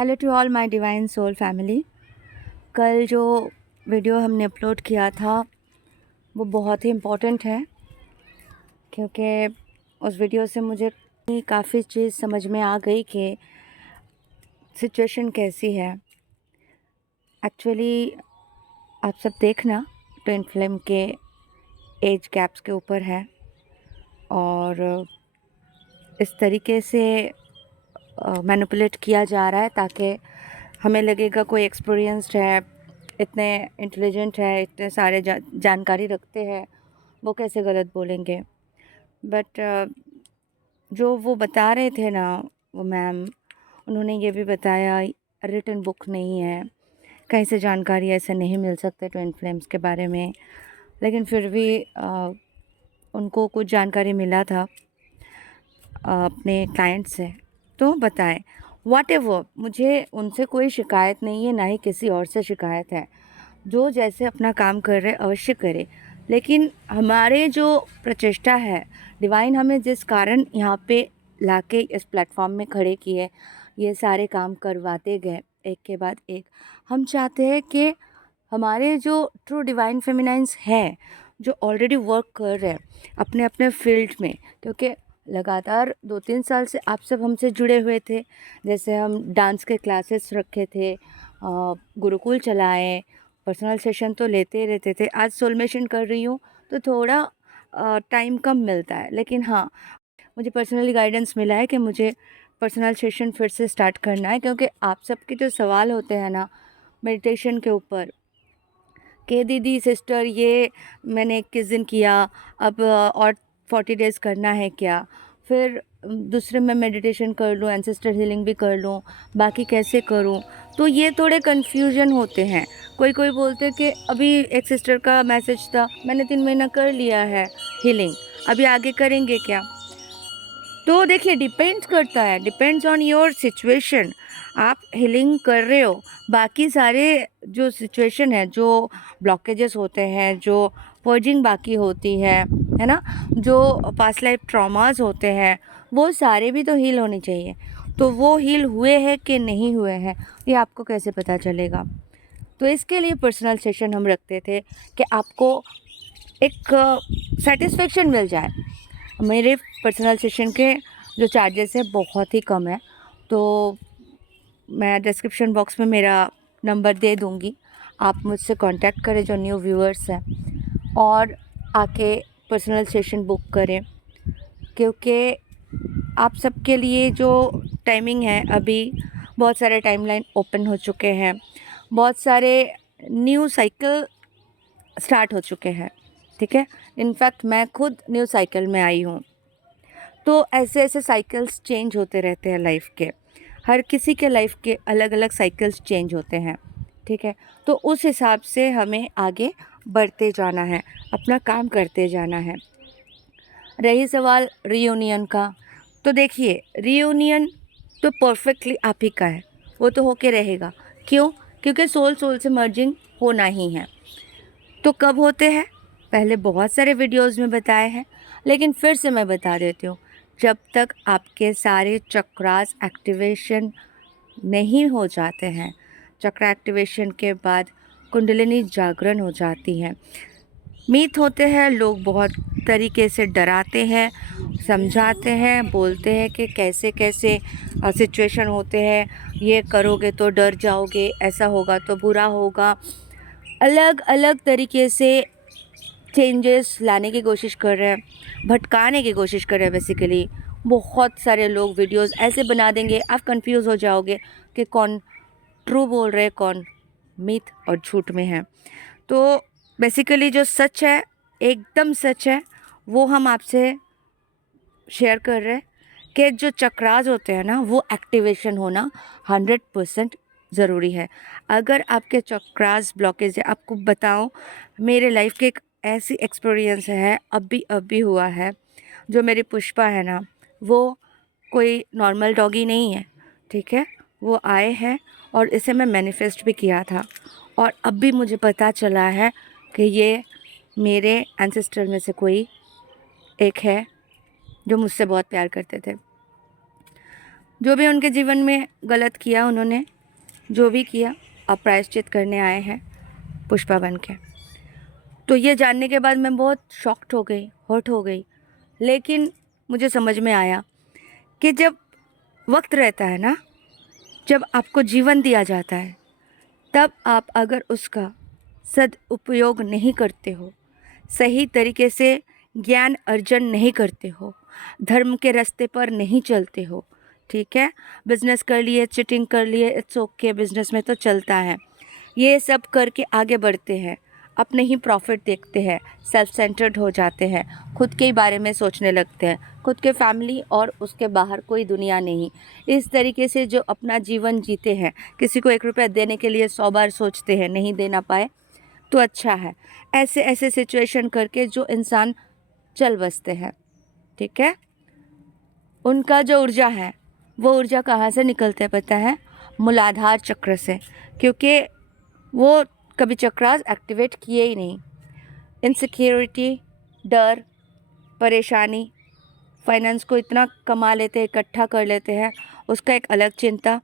Hello to all my divine soul family. कल जो video हमने अपलोड किया था वो बहुत ही इम्पोर्टेंट है, क्योंकि उस वीडियो से मुझे काफ़ी चीज़ समझ में आ गई कि सिचुएशन कैसी है। एक्चुअली आप सब देखना, ट्विन फ्लेम के एज गैप्स के ऊपर है और इस तरीके से मैनिपुलेट किया जा रहा है ताकि हमें लगेगा कोई एक्सपीरियंस्ड है, इतने इंटेलिजेंट है, इतने सारे जानकारी रखते हैं, वो कैसे गलत बोलेंगे। बट जो वो बता रहे थे ना, वो मैम, उन्होंने ये भी बताया रिटन बुक नहीं है, कहीं से जानकारी ऐसे नहीं मिल सकते ट्विन फ्लेम्स के बारे में। लेकिन फिर भी उनको कुछ जानकारी मिला था अपने क्लाइंट से, तो बताएं। वॉट एवर, मुझे उनसे कोई शिकायत नहीं है, ना ही किसी और से शिकायत है। जो जैसे अपना काम कर रहे अवश्य करे, लेकिन हमारे जो प्रचेष्टा है, डिवाइन हमें जिस कारण यहाँ पे लाके इस प्लेटफॉर्म में खड़े किए, ये सारे काम करवाते गए एक के बाद एक। हम चाहते हैं कि हमारे जो ट्रू डिवाइन फेमिनाइंस हैं, जो ऑलरेडी वर्क कर रहे हैं अपने अपने फील्ड में, क्योंकि लगातार 2-3 साल से आप सब हमसे जुड़े हुए थे। जैसे हम डांस के क्लासेस रखे थे, गुरुकुल चलाए, पर्सनल सेशन तो लेते ही रहते थे। आज सोलमेशन कर रही हूँ तो थोड़ा टाइम कम मिलता है, लेकिन हाँ, मुझे पर्सनली गाइडेंस मिला है कि मुझे पर्सनल सेशन फिर से स्टार्ट करना है, क्योंकि आप सबके जो सवाल होते हैं ना मेडिटेशन के ऊपर, कि दीदी सिस्टर ये मैंने 21 दिन किया, अब और 40 डेज़ करना है क्या, फिर दूसरे में मेडिटेशन कर लूँ, एंसेस्टर हीलिंग भी कर लूँ, बाकी कैसे करूँ। तो ये थोड़े कन्फ्यूजन होते हैं। कोई कोई बोलते हैं कि अभी एक सिस्टर का मैसेज था, मैंने 3 महीना कर लिया है हीलिंग, अभी आगे करेंगे क्या। तो देखिए, डिपेंड्स करता है, डिपेंड्स ऑन योर सिचुएशन। आप हीलिंग कर रहे हो, बाकी सारे जो सिचुएशन है, जो ब्लॉकेजेस होते हैं, जो पर्जिंग बाकी होती है ना, जो पास्ट लाइफ ट्रॉमास होते हैं, वो सारे भी तो हील होने चाहिए। तो वो हील हुए हैं कि नहीं हुए हैं, ये आपको कैसे पता चलेगा। तो इसके लिए पर्सनल सेशन हम रखते थे कि आपको एक सेटिस्फेक्शन मिल जाए। मेरे पर्सनल सेशन के जो चार्जेस है बहुत ही कम है, तो मैं डिस्क्रिप्शन बॉक्स में मेरा नंबर दे दूँगी, आप मुझसे कांटेक्ट करें जो न्यू व्यूअर्स हैं, और आके पर्सनल सेशन बुक करें। क्योंकि आप सबके लिए जो टाइमिंग है, अभी बहुत सारे टाइमलाइन ओपन हो चुके हैं, बहुत सारे न्यू साइकिल स्टार्ट हो चुके हैं, ठीक है। इनफैक्ट मैं खुद न्यू साइकिल में आई हूँ। तो ऐसे ऐसे साइकिल्स चेंज होते रहते हैं लाइफ के, हर किसी के लाइफ के अलग अलग साइकिल्स चेंज होते हैं, ठीक है। तो उस हिसाब से हमें आगे बढ़ते जाना है, अपना काम करते जाना है। रही सवाल रीयूनियन का, तो देखिए, रीयूनियन तो परफेक्टली आप ही का है, वो तो होके रहेगा। क्यों? क्योंकि सोल सोल से मर्जिंग होना ही है। तो कब होते हैं, पहले बहुत सारे वीडियोस में बताए हैं, लेकिन फिर से मैं बता देती हूँ। जब तक आपके सारे चक्रास एक्टिवेशन नहीं हो जाते हैं, चक्र एक्टिवेशन के बाद कुंडलिनी जागरण हो जाती है। मीथ होते हैं, लोग बहुत तरीके से डराते हैं, समझाते हैं, बोलते हैं कि कैसे कैसे सिचुएशन होते हैं, ये करोगे तो डर जाओगे, ऐसा होगा तो बुरा होगा। अलग अलग तरीके से चेंजेस लाने की कोशिश कर रहे हैं, भटकाने की कोशिश कर रहे हैं। बेसिकली बहुत सारे लोग वीडियोस ऐसे बना देंगे, आप कंफ्यूज हो जाओगे कि कौन ट्रू बोल रहे हैं, कौन मिथ और झूठ में है। तो बेसिकली जो सच है, एकदम सच है, वो हम आपसे शेयर कर रहे हैं कि जो चक्रास होते हैं ना, वो एक्टिवेशन होना 100% ज़रूरी है। अगर आपके चक्रास ब्लॉकेज है, आपको बताऊं, मेरे लाइफ के एक ऐसी एक्सपीरियंस है, अभी हुआ है। जो मेरी पुष्पा है ना, वो कोई नॉर्मल डॉगी नहीं है, ठीक है। वो आए हैं और इसे मैं मैनिफेस्ट भी किया था, और अब भी मुझे पता चला है कि ये मेरे एंसेस्टर में से कोई एक है जो मुझसे बहुत प्यार करते थे। जो भी उनके जीवन में गलत किया उन्होंने, जो भी किया, अब प्रायश्चित करने आए हैं पुष्पा बन के। तो ये जानने के बाद मैं बहुत शॉक्ड हो गई, हर्ट हो गई। लेकिन मुझे समझ में आया कि जब वक्त रहता है ना, जब आपको जीवन दिया जाता है, तब आप अगर उसका सदुपयोग नहीं करते हो, सही तरीके से ज्ञान अर्जन नहीं करते हो, धर्म के रास्ते पर नहीं चलते हो, ठीक है, बिजनेस कर लिए, चिटिंग कर लिए, इट्स ओके, बिजनेस में तो चलता है, ये सब करके आगे बढ़ते हैं, अपने ही प्रॉफिट देखते हैं, सेल्फ सेंटर्ड हो जाते हैं, खुद के ही बारे में सोचने लगते हैं, खुद के फैमिली और उसके बाहर कोई दुनिया नहीं। इस तरीके से जो अपना जीवन जीते हैं, किसी को 1 रुपया देने के लिए 100 बार सोचते हैं, नहीं देना पाए तो अच्छा है, ऐसे ऐसे सिचुएशन करके जो इंसान चल बसते हैं, ठीक है, उनका जो ऊर्जा है वो ऊर्जा कहाँ से निकलते हैं पता है? मूलाधार चक्र से, क्योंकि वो कभी चक्रास एक्टिवेट किए ही नहीं। इनसिक्योरिटी, डर, परेशानी, फाइनेंस को इतना कमा लेते हैं, इकट्ठा कर लेते हैं, उसका एक अलग चिंता,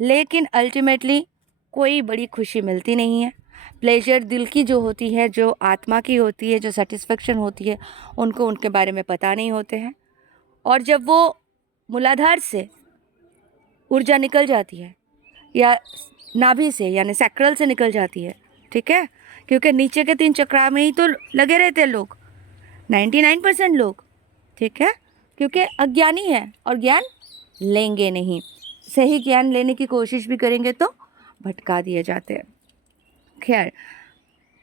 लेकिन अल्टीमेटली कोई बड़ी खुशी मिलती नहीं है। प्लेजर दिल की जो होती है, जो आत्मा की होती है, जो सेटिस्फेक्शन होती है, उनको उनके बारे में पता नहीं होते हैं। और जब वो मूलाधार से ऊर्जा निकल जाती है या नाभि से यानी सैक्रल से निकल जाती है, ठीक है, क्योंकि नीचे के 3 चक्रा में ही तो लगे रहते हैं लोग, 99% लोग, ठीक है, क्योंकि अज्ञानी है और ज्ञान लेंगे नहीं। सही ज्ञान लेने की कोशिश भी करेंगे तो भटका दिए जाते हैं। खैर,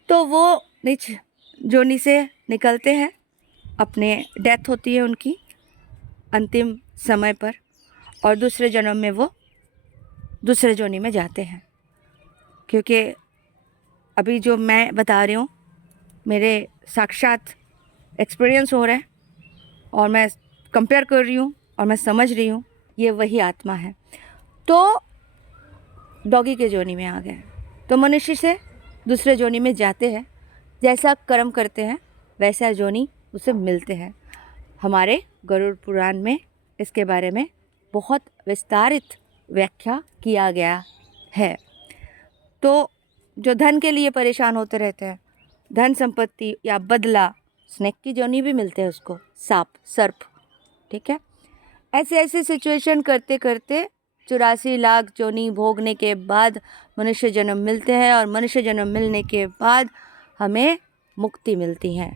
तो वो नीच जोनी से निकलते हैं, अपने डेथ होती है उनकी अंतिम समय पर, और दूसरे जन्म में वो दूसरे जोनी में जाते हैं। क्योंकि अभी जो मैं बता रही हूँ मेरे साक्षात एक्सपीरियंस हो रहा है, और मैं कंपेयर कर रही हूँ और मैं समझ रही हूँ, ये वही आत्मा है। तो डॉगी के जोनी में आ गए, तो मनुष्य से दूसरे जोनी में जाते हैं, जैसा कर्म करते हैं वैसा जोनी उसे मिलते हैं। हमारे गरुड़ पुराण में इसके बारे में बहुत विस्तारित व्याख्या किया गया है। तो जो धन के लिए परेशान होते रहते हैं, धन संपत्ति या बदला, स्नेक की जोनी भी मिलते हैं उसको, सांप, सर्प, ठीक है, ऐसे ऐसे सिचुएशन करते करते 84 लाख जोनी भोगने के बाद मनुष्य जन्म मिलते हैं, और मनुष्य जन्म मिलने के बाद हमें मुक्ति मिलती है,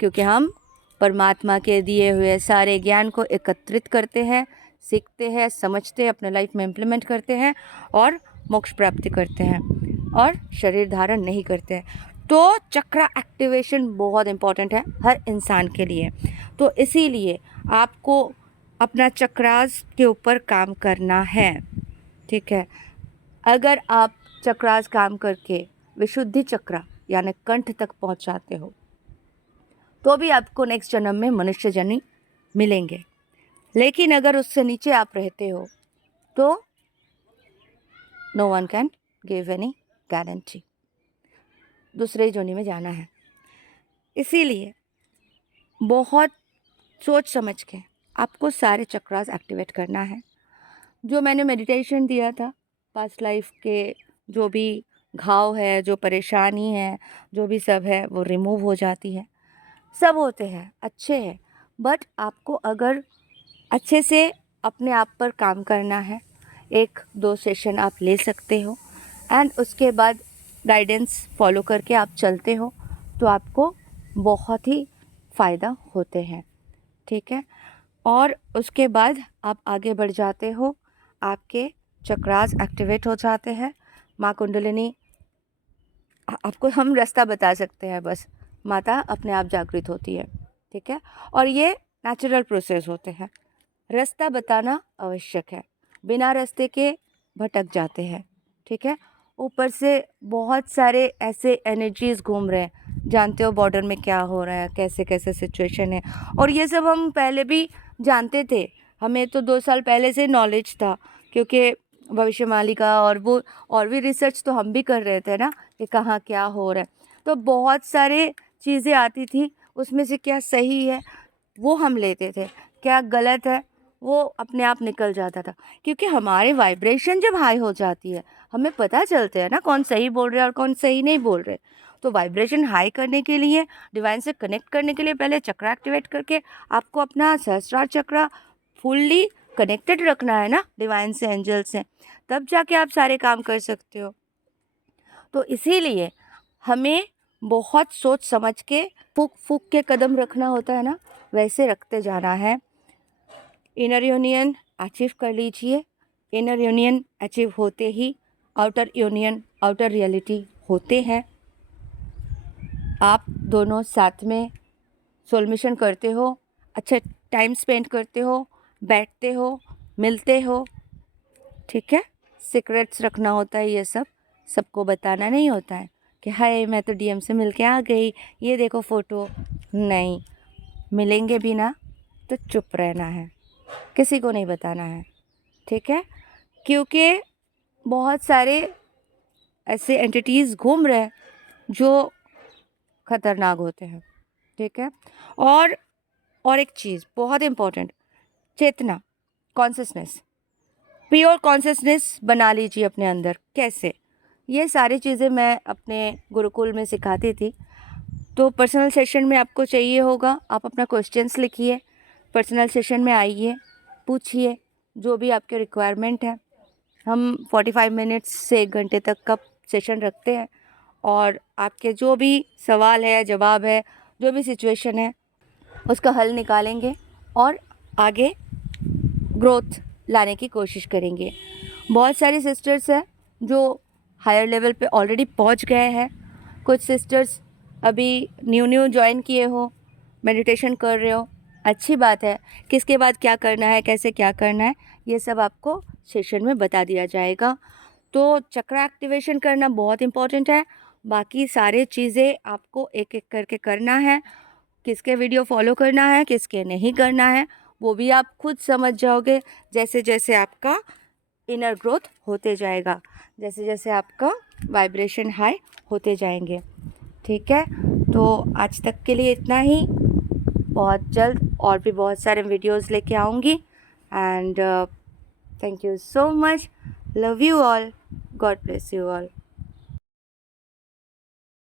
क्योंकि हम परमात्मा के दिए हुए सारे ज्ञान को एकत्रित करते हैं, सीखते हैं, समझते हैं, अपने लाइफ में इम्प्लीमेंट करते हैं और मोक्ष प्राप्ति करते हैं, और शरीर धारण नहीं करते हैं। तो चक्र एक्टिवेशन बहुत इम्पॉर्टेंट है हर इंसान के लिए। तो इसीलिए आपको अपना चक्रास के ऊपर काम करना है, ठीक है। अगर आप चक्रास काम करके विशुद्धि चक्र यानी कंठ तक पहुंचाते हो, तो भी आपको नेक्स्ट जन्म में मनुष्य जन्म मिलेंगे। लेकिन अगर उससे नीचे आप रहते हो तो no one can give any guarantee, दूसरे जोनी में जाना है। इसीलिए बहुत सोच समझ के आपको सारे चक्रास एक्टिवेट करना है। जो मैंने मेडिटेशन दिया था, पास्ट लाइफ के जो भी घाव है, जो परेशानी है, जो भी सब है, वो रिमूव हो जाती है। सब होते हैं, अच्छे हैं, बट आपको अगर अच्छे से अपने आप पर काम करना है, 1-2 सेशन आप ले सकते हो, एंड उसके बाद गाइडेंस फॉलो करके आप चलते हो तो आपको बहुत ही फ़ायदा होते हैं, ठीक है। और उसके बाद आप आगे बढ़ जाते हो, आपके चक्रास एक्टिवेट हो जाते हैं। माँ कुंडलिनी आपको हम रास्ता बता सकते हैं, बस माता अपने आप जागृत होती है, ठीक है। और ये नेचुरल प्रोसेस होते हैं, रास्ता बताना आवश्यक है, बिना रास्ते के भटक जाते हैं, ठीक है। ऊपर से बहुत सारे ऐसे एनर्जीज़ घूम रहे हैं, जानते हो बॉर्डर में क्या हो रहा है, कैसे कैसे सिचुएशन है, और ये सब हम पहले भी जानते थे, हमें तो 2 साल पहले से नॉलेज था, क्योंकि भविष्यवाणी का और भी रिसर्च तो हम भी कर रहे थे ना कि कहाँ क्या हो रहा है। तो बहुत सारे चीज़ें आती थी, उसमें से क्या सही है वो हम लेते थे, क्या गलत है वो अपने आप निकल जाता था, क्योंकि हमारे वाइब्रेशन जब हाई हो जाती है, हमें पता चलते हैं ना कौन सही बोल रहे हैं और कौन सही नहीं बोल रहे। तो वाइब्रेशन हाई करने के लिए, डिवाइन से कनेक्ट करने के लिए पहले चक्र एक्टिवेट करके आपको अपना सहस्त्रार चक्र फुल्ली कनेक्टेड रखना है ना डिवाइन से, एंजल से, तब जाके आप सारे काम कर सकते हो। तो इसीलिए हमें बहुत सोच समझ के फूक फूक के कदम रखना होता है ना, वैसे रखते जाना है। इनर यूनियन अचीव कर लीजिए। इनर यूनियन अचीव होते ही आउटर यूनियन, आउटर रियलिटी होते हैं। आप दोनों साथ में सोल मिशन करते हो, अच्छा टाइम स्पेंड करते हो, बैठते हो, मिलते हो, ठीक है। सीक्रेट्स रखना होता है, ये सब सबको बताना नहीं होता है कि हाय मैं तो डीएम से मिल के आ गई, ये देखो फ़ोटो। नहीं, मिलेंगे भी ना तो चुप रहना है, किसी को नहीं बताना है, ठीक है। क्योंकि बहुत सारे ऐसे एंटिटीज़ घूम रहे हैं जो ख़तरनाक होते हैं, ठीक है। और एक चीज़ बहुत इम्पोर्टेंट, चेतना, कॉन्शियसनेस, प्योर कॉन्शियसनेस बना लीजिए अपने अंदर। कैसे? ये सारी चीज़ें मैं अपने गुरुकुल में सिखाती थी। तो पर्सनल सेशन में आपको चाहिए होगा, आप अपना क्वेश्चंस लिखिए, पर्सनल सेशन में आइए, पूछिए जो भी आपके रिक्वायरमेंट है। हम 45 मिनट्स से 1 घंटे तक का सेशन रखते हैं, और आपके जो भी सवाल है, जवाब है, जो भी सिचुएशन है, उसका हल निकालेंगे और आगे ग्रोथ लाने की कोशिश करेंगे। बहुत सारी सिस्टर्स हैं जो हायर लेवल पे ऑलरेडी पहुंच गए हैं, कुछ सिस्टर्स अभी न्यू ज्वाइन किए हो, मेडिटेशन कर रहे हो, अच्छी बात है। किसके बाद क्या करना है, कैसे क्या करना है, ये सब आपको सेशन में बता दिया जाएगा। तो चक्र एक्टिवेशन करना बहुत इम्पॉर्टेंट है, बाकी सारे चीज़ें आपको एक एक करके करना है। किसके वीडियो फॉलो करना है, किसके नहीं करना है, वो भी आप खुद समझ जाओगे जैसे जैसे आपका इनर ग्रोथ होते जाएगा, जैसे जैसे आपका वाइब्रेशन हाई होते जाएंगे, ठीक है। तो आज तक के लिए इतना ही, बहुत जल्द और भी बहुत सारे वीडियोस लेके आऊँगी। And thank you so much, love you all, God bless you all.